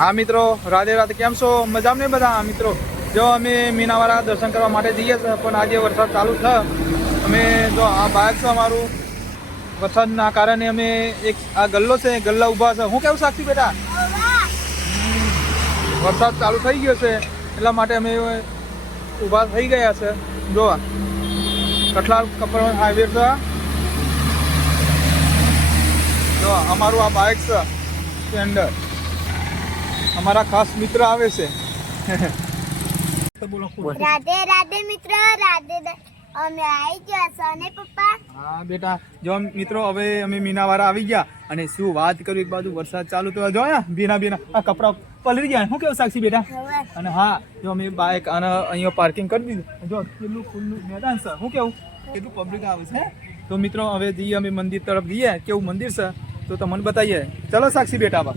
હા મિત્રો, રાધે રાધે, કેમ છો? મજા ને બધા? મિત્રો, જો અમે મીનાવાળા દર્શન કરવા માટે જઈએ છીએ, પણ આજે વરસાદ ચાલુ છે. અમે જો આ બાઇક છે અમારું, વરસાદના કારણે અમે એક આ ગલ્લો છે, ગલ્લા ઊભા છે. હું કેવું સાક્ષી બેટા? વરસાદ ચાલુ થઈ ગયો છે, એટલા માટે અમે ઊભા થઈ ગયા છે. જો, કઠલાલ કપડ હાઈવે છે. જો, અમારું આ બાઇક છે સ્પ્લેન્ડર અમારા ખાસ મિત્ર આવે છે. રાધે રાધે મિત્ર રાધે અમે આવી ગયા સને પપ્પા? હા બેટા જો મિત્રો હવે અમે મીનાવાળા આવી ગયા અને શું વાત કરું એક બાજુ વરસાદ ચાલુ તો જો ભીના ભીના આ કપડા પલળી ગયા શું કેવું સાક્ષી બેટા? અને હા જો અમે બાઇક અને અહીંયા પાર્કિંગ કરી દીધું. જો કેટલું ખુલ્લું મેદાન છે શું કેવું? કેટલું પબ્લિક આવે છે તો મિત્રો હવે જઈએ અમે મંદિર તરફ જઈએ. કેવું મંદિર છે? તો તમને બતાવીએ. ચલો સાક્ષી બેટા બા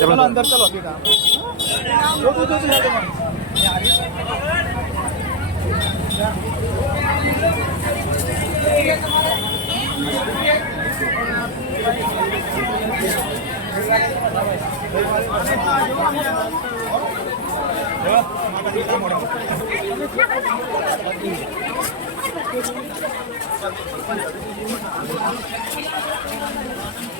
चलो अंदर चलो Thank you.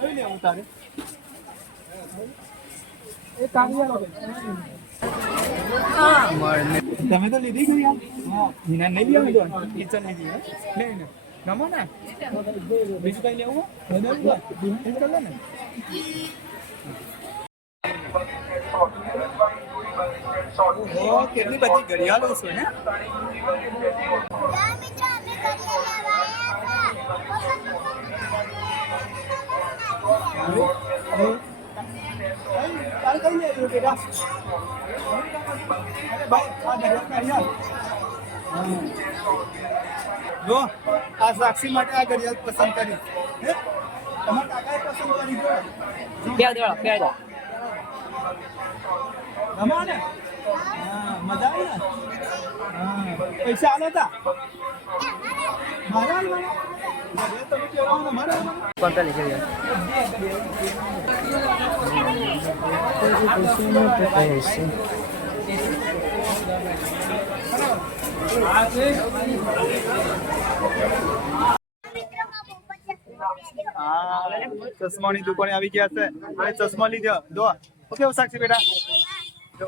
હા? હા, જો શું સીધું? કઈ લેવું તારે એ કાંગિયા તમે તો લીધી ગઈ યાર હા હિના નહીં લઈ આવી તો કિચન લીધી હે લે ને ગમો ને બીજું કઈ લેવું હોય બિઝનેસ કર લે ને ઓહો કેટલી બધી ઘડિયાળો છે ને જા મિત્ર અમે કરીએ લેવા તારે કઈ જો આ સાક્ષી માટે આ ઘડિયાળ પસંદ કરી. તમારા કાકાએ પસંદ કરી જો બે દેવાળો બે દો ગમો હા મજા આવી ને? પૈસા આલો તા? મારા આલવાના? ઘડિયાળ તમે કહેવાનું ને મારા આલવાના? કોન્ટ્રાલી છે મિત્રમાં પપ્પા છે હા ચશ્માની દુકાને આવી ગયા છે હવે ચશ્મા લીધો જો, ઓકે સાક્ષી બેટા જો?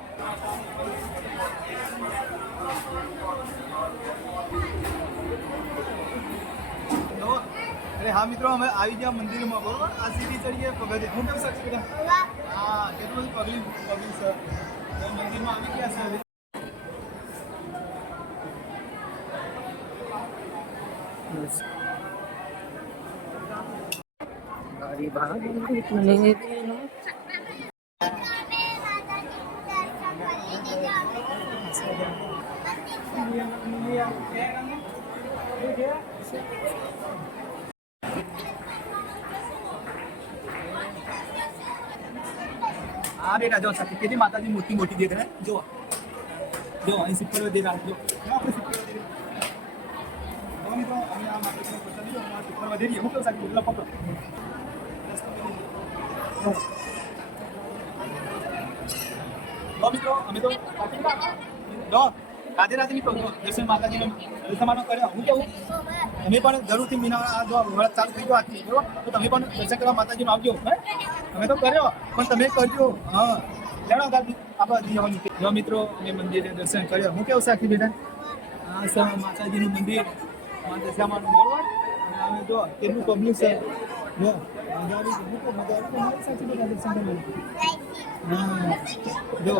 અને હા મિત્રો અમે આવી ગયા મંદિરમાં બરોબર આ સીડી ચડીએ પગલી હું કેમ શકું બધા હા કેટલું બધું પગલી પગલી છે મંદિરમાં આવી ગયા છે Yeah. ગરીબ અમે માતાજી હા બેટા જો સખી કેટલી માતાજી મોટી મોટી દેખાય જો જો અહીં સિક્કર દેખાય જો જો આપણે સિક્કર વધેરી. જો મિત્રો અમે આ માતાજીનો પ્રસાદ લીધો અમારા સિક્કર વધેરી હું કેવું સાચું બોલો પકડો જો. જો મિત્રો અમે તો જો રાધે રાધે મિત્રો જો દર્શન માતાજીનો સમાનો કર્યો. હું કેવું? તમે પણ જરૂરથી મીના આ જો વ્રત ચાલુ થઈ ગયો આજથી તો તમે પણ દર્શન કરવા માતાજીનો આવજો તમે તો કર્યો, પણ તમે કરજો. હા. દાદી આપણે જો મિત્રો, મેં મંદિરે દર્શન કર્યો. હું કેવું સાખી બેટા? આ છે માતાજીનું મંદિર, આ દશામાનું બરોબર જો કેટલું પબ્લિક છે. જો મજા આવી. હું તો મજા આવી સાચી બેટા હા. જો.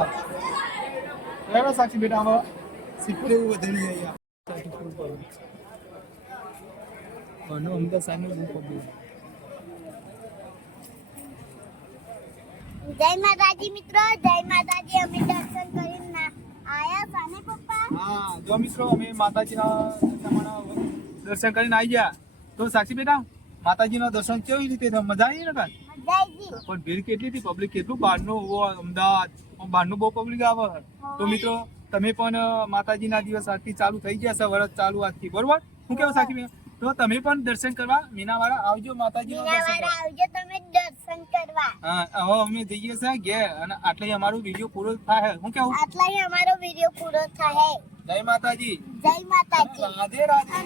સાક્ષી બેટા, આમાં સિક્કર એવું વધારી અહીંયા સાચું પૂરું કરું અને અમદાવાદ સામે બહુ પબ્લિક જય માતાજી મિત્રો જય માતાજી અમે દર્શન કરીને ના- આયા સાને પપ્પા હા જો મિત્રો અમે માતાજીના દર્શનમાંના દર્શન કરીને આવી ગયા તો સાક્ષી બેટા માતાજીના દર્શન કેવી રીતે થયા? મજા આવી ને કાંઈ? જયજી પણ ભીડ કેટલી હતી પબ્લિક કેટલું બહારનું હોય અમદાવાદ પણ બહારનું બહુ પબ્લિક આવે તો મિત્રો તમે પણ માતાજીના દિવસ આજથી ચાલુ થઈ ગયા છે વરસ ચાલુ આજથી બરોબર? હું કેવું બેન? તો તમે પણ દર્શન કરવા મીનાવાળા આવજો માતાજી દર્શન કરવા આવજો તમે દર્શન કરવા. હા હવે અમે જઈએ છે ઘેર અને આટલે અમારો વીડિયો પૂરો થાય. હું કેવું આટલા અમારો વીડિયો પૂરો થાય. જય માતાજી. જય માતાજી. રાધે રાધે